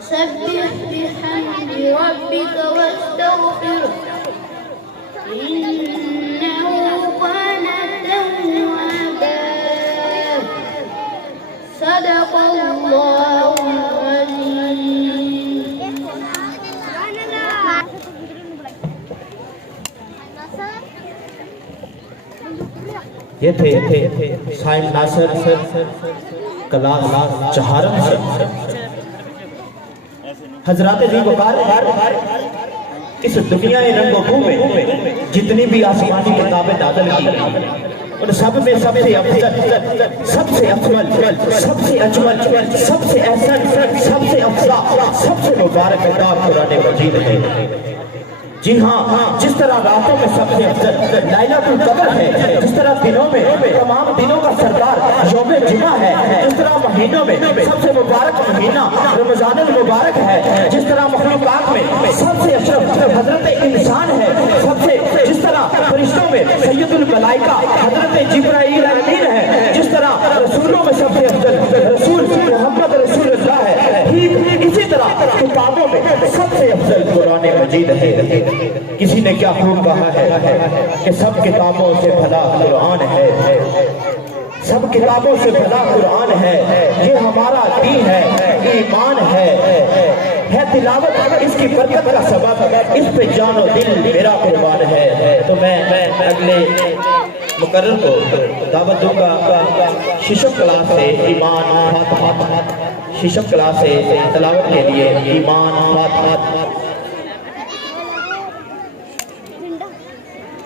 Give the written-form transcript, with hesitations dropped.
فسبح بحمد ربك واستغفره إنه كان توابا صدق الله العظيم. یہ تھے سائن ناصر کلاس چہارم سے حضرات ذی وقار اس دنیا رنگ و بو میں جتنی بھی آسمانی کتابیں نازل کی ان سب میں سب سے افضل، سب سے افضل، سب سے اجمل، سب سے احسن، سب سے افضل، سب سے مبارک کتاب قرآن مجید ہے۔ جی ہاں، جس طرح راتوں میں سب سے افضل لیلۃ القدر ہے، جس طرح دنوں میں تمام دنوں کا سردار یوم جمعہ ہے، جس طرح مہینوں میں سب سے مبارک مہینہ رمضان المبارک ہے، جس طرح مخلوقات میں سب سے اشرف حضرت انسان ہے، سب سے جس طرح فرشتوں میں سید الملائکہ حضرت جبرائیل امین ہے، جس طرح رسولوں میں سب سے افضل رسول محمد رسول اللہ ہے، ٹھیک اسی طرح کتابوں میں سب سے افضل قرآن مجید ہے۔ کسی نے کیا خوب کہا ہے کہ سب کتابوں سے بھلا قرآن ہے، سب کتابوں سے بھلا قرآن ہے، یہ ہمارا دین ہے، ایمان ہے تلاوت اس کی برکت کا سبب، اس پہ جان و دل میرا قربان ہے۔ تو میں اگلے مقرر کو دعوت دوں گا ششم کلاس سے ایمان فاتحہ، ششم کلاس سے تلاوت کے لیے ایمان فاتحہ